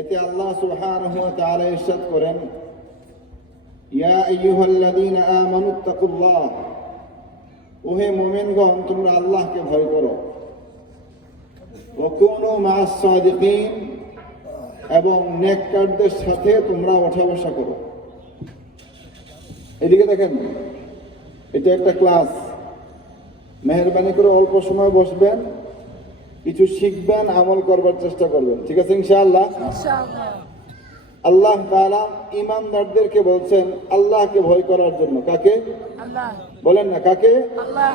এতে আল্লাহ সুবহানাহু ওয়া তাআলা ইরশাদ করেন, ইয়া আইয়ুহাল্লাযীনা আমানুত্তাকুল্লাহ, ওহে মুমিনগণ তোমরা আল্লাহকে ভয় করো। ওয়া কুনু মা'আস সাদিকিন, এবং নেককারদের সাথে তোমরা ওঠা বসা করো। এদিকে দেখেন, এটা একটা ক্লাস। মেহেরবানি করে অল্প সময় বসবেন, কিছু শিখবেন, আমল করবার চেষ্টা করবেন, ঠিক আছে ইনশাআল্লাহ? আল্লাহ তাআলা ঈমানদারদেরকে বলছেন আল্লাহকে ভয় করার জন্য। কাকে? আল্লাহ। বলেন না কাকে? আল্লাহ।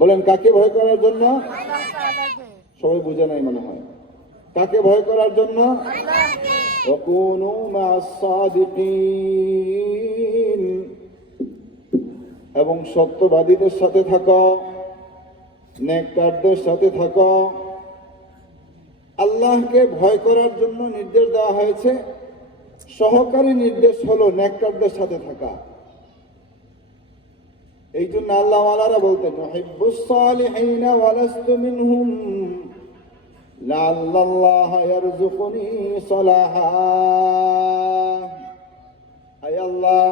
বলেন কাকে ভয় করার জন্য? আল্লাহ তাআলাকে। সবাই বুঝে নাই মনে হয়। কাকে ভয় করার জন্য? আল্লাহকে। ওয়া কুনু মা'আস সাদিকিন, এবং সত্যবাদীদের সাথে থাকো, নেককারদের সাথে থাকো। আল্লাহকে ভয় করার জন্য নির্দেশ দেওয়া হয়েছে। সহকারী নির্দেশ হলো নেককারদের সাথে থাকা। এই জন্য আল্লাহ ওয়ালারা বলতেন, উহিব্বুস সালিহিনা ওয়া লাস্তু মিনহুম লাআল্লাল্লাহা ইয়ারযুকুনি সালাহা। আয় আল্লাহ,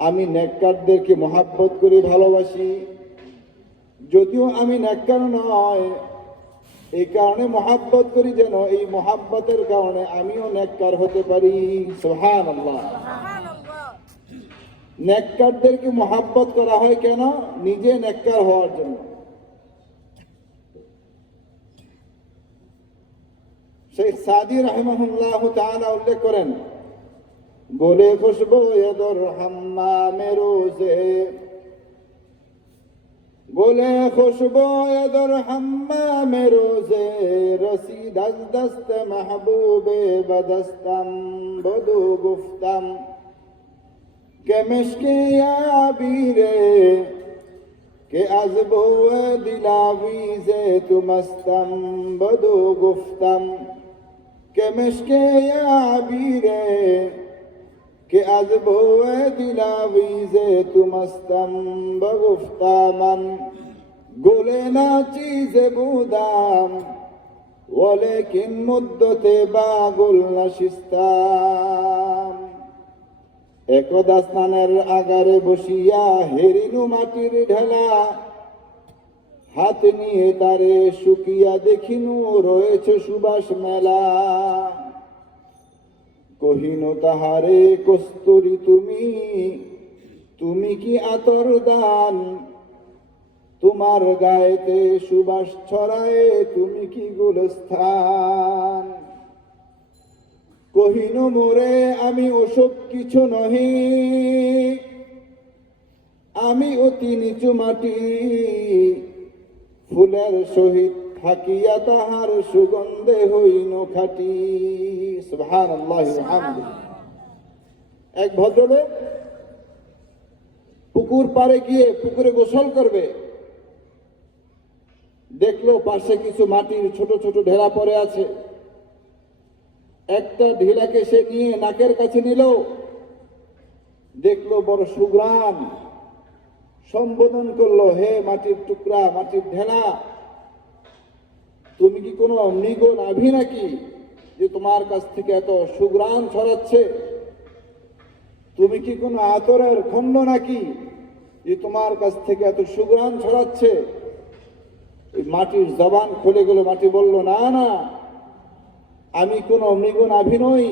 আমি নেককারদেরকে মহব্বত করি, ভালোবাসি। যদিও আমি নেককার নয়, এই কারণে মহব্বত করি যেন এই মহব্বতের কারণে আমিও নেককার হতে পারি। সুবহানাল্লাহ। নেককারদেরকে মহব্বত করা হয় কেন? নিজে নেককার হওয়ার জন্য। শেখ সাদি রাহিমাহুল্লাহ তাআলা উল্লেখ করেন, গোলে খুশবু এদর হাম্মামে রোজে, গোলে খুশবু এদর হাম্মামে রোজে, রসিদ আজ দস্ত মাহবুবে বদস্তম বদু গুফতম, কে মিশকে আবিরে কে আজবো দিলাওয়িজে তুমস্তম বদু গুফতম, কে মিশকে আবিরে কে আজবো দিলাওয়িজে তুমস্তম বগুফতামন, গোলে না চিজে বুদাম ওয়ালাকিন মুদ্দতে বাগুল নশিস্তাম। একদা স্নানের আগারে বসিয়া হেরিনু মাটির ঢেলা, হাত নিয়ে তারে শুকিয়া দেখিনু রয়েছে সুবাস মেলা। কহিনু তাহারে কস্তুরী তুমি, তুমি কি আতর দান, তোমার গায়েতে সুবাস ছড়ায় তুমি কি গুলস্থান। কহিনু মোরে আমি ওসব কিছু নহি, আমি অতি নিচু মাটি, ফুলের সহিত থাকিয়া তাহার সুগন্ধে হইনু খাটি। সুবহানাল্লাহ ওয়া বিহামদিহি। এক ভদ্রলোক পুকুর পাড়ে গিয়ে পুকুরে গোসল করবে, দেখলো পাশে কিছু মাটির ছোট ছোট ঢেলা পড়ে আছে। একটা ঢিলাকে সে নিয়ে নাকের কাছে নিল, দেখলো বড় সুঘ্রাণ। সম্বোধন করলো, হে মাটির টুকরা, মাটির ঢেলা, তুমি কি কোনো মৃগ নাভি নাকি যে তোমার কাছ থেকে এত সুঘ্রাণ ছড়াচ্ছে? তুমি কি কোনো আতরের খণ্ড নাকি যে তোমার কাছ থেকে এত সুঘ্রাণ ছড়াচ্ছে? মাটির জবান খুলে গেল। মাটি বলল, না না, আমি কোনো মৃগ নাভি নই,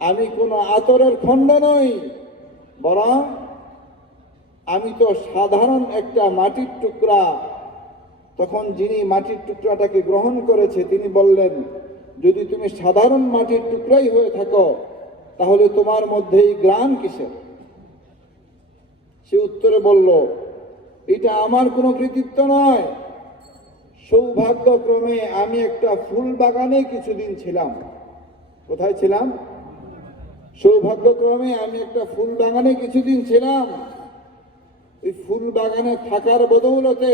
আমি কোনো আতরের খণ্ড নই, বরং আমি তো সাধারণ একটা মাটির টুকরা। তখন যিনি মাটির টুকরাটাকে গ্রহণ করেছে তিনি বললেন, যদি তুমি সাধারণ মাটির টুকরাই হয়ে থাকো তাহলে তোমার মধ্যে এই গ্রাণ কিসের? সে উত্তরে বলল, এটা আমার কোনো কৃতিত্ব নয়, সৌভাগ্যক্রমে আমি একটা ফুল বাগানে কিছুদিন ছিলাম। কোথায় ছিলাম? সৌভাগ্যক্রমে আমি একটা ফুল বাগানে কিছুদিন ছিলাম। ওই ফুল বাগানে থাকার বদৌলতে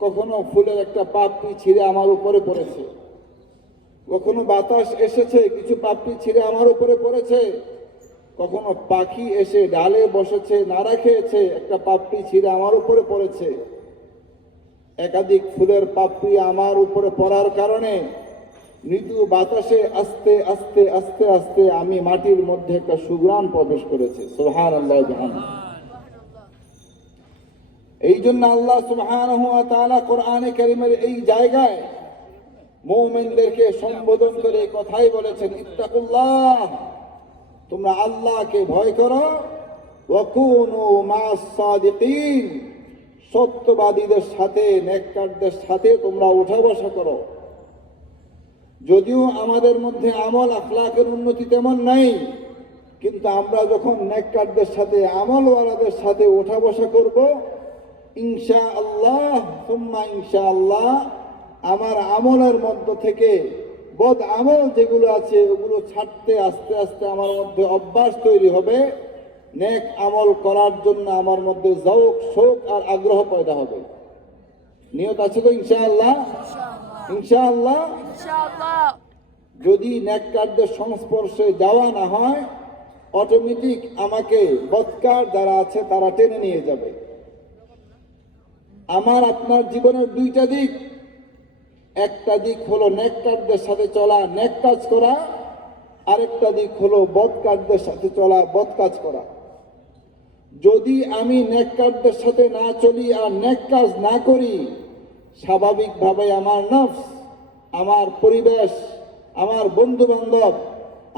কখনো ফুলের একটা পাপড়ি ছিঁড়ে আমার উপরে পড়েছে, কখনো বাতাস এসেছে কিছু পাপড়ি ছিঁড়ে আমার উপরে পড়েছে, কখনো পাখি এসে ডালে বসেছে, নাড়া খেয়েছে, একটা পাপড়ি ছিঁড়ে আমার উপরে পড়েছে। একাধিক ফুলের পাপড়ি আমার উপরে পড়ার কারণে মৃদু বাতাসে আস্তে আস্তে আস্তে আস্তে আমি মাটির মধ্যে একটা সুঘ্রাণ প্রবেশ করেছে। সুবহানাল্লাহ বিহামদিহি। এই জন্য আল্লাহ সুবহানাহু ওয়া তাআলা কোরআনে কারীমের এই জায়গায় মুমিনদেরকে সম্বোধন করে এই কথাই বলেছেন, ইত্তাকুল্লাহ, তোমরা আল্লাহকে ভয় করো, ওয়া কুনু মা'আস সাদিকিন, সত্যবাদীদের সাথে, নেককারদের সাথে তোমরা উঠা বসা করো। যদিও আমাদের মধ্যে আমল আখলাকের উন্নতি তেমন নাই, কিন্তু আমরা যখন নেককারদের সাথে, আমলওয়ালাদের সাথে উঠা বসা করব, ইনশাআল্লাহ সুম্মা ইনশাআল্লাহ আমার আমলের মধ্য থেকে বদ আমল যেগুলো আছে ওগুলো ছাড়তে আস্তে আস্তে আমার মধ্যে অভ্যাস তৈরি হবে। নেক আমল করার জন্য আমার মধ্যে যৌক, শৌক আর আগ্রহ পয়দা হবে। নিয়ত আছে তো ইনশাআল্লাহ? ইনশাআল্লাহ। যদি নেককারদের সংস্পর্শে যাওয়া না হয়, অটোমেটিক আমাকে বদকার যারা আছে তারা টেনে নিয়ে যাবে। আমার আপনার জীবনের দুইটা দিক, একটা দিক হলো নেককারদের সাথে চলা, নেক কাজ করা, আরেকটা দিক হলো বদকারদের সাথে চলা, বদ কাজ করা। যদি আমি নেককারদের সাথে না চলি আর নেক কাজ না করি, স্বাভাবিকভাবে আমার নফস, আমার পরিবেশ, আমার বন্ধু বান্ধব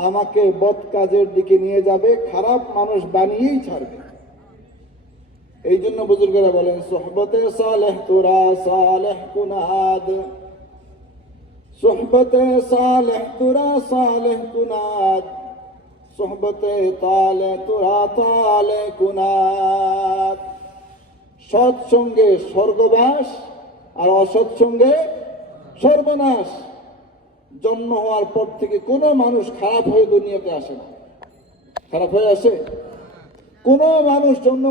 আমাকে বদ কাজের দিকে নিয়ে যাবে, খারাপ মানুষ বানিয়েই ছাড়বে। এই জন্য বুজুর্গরা বলেন, সোহবতে সালেহ তুরা সালেহ কুনাদ, সোহবতে সালেহ তুরা সালেহ কুনাদ, সোহবতে তালে তুরা তালে কুনাদ। সৎসঙ্গে স্বর্গবাস আর অসৎসঙ্গে সর্বনাশ। জন্ম হওয়ার পর থেকে কোনো মানুষ খারাপ হয়ে দুনিয়াতে আসে না। খারাপ হয়ে আসে? কোনো মানুষ জন্ম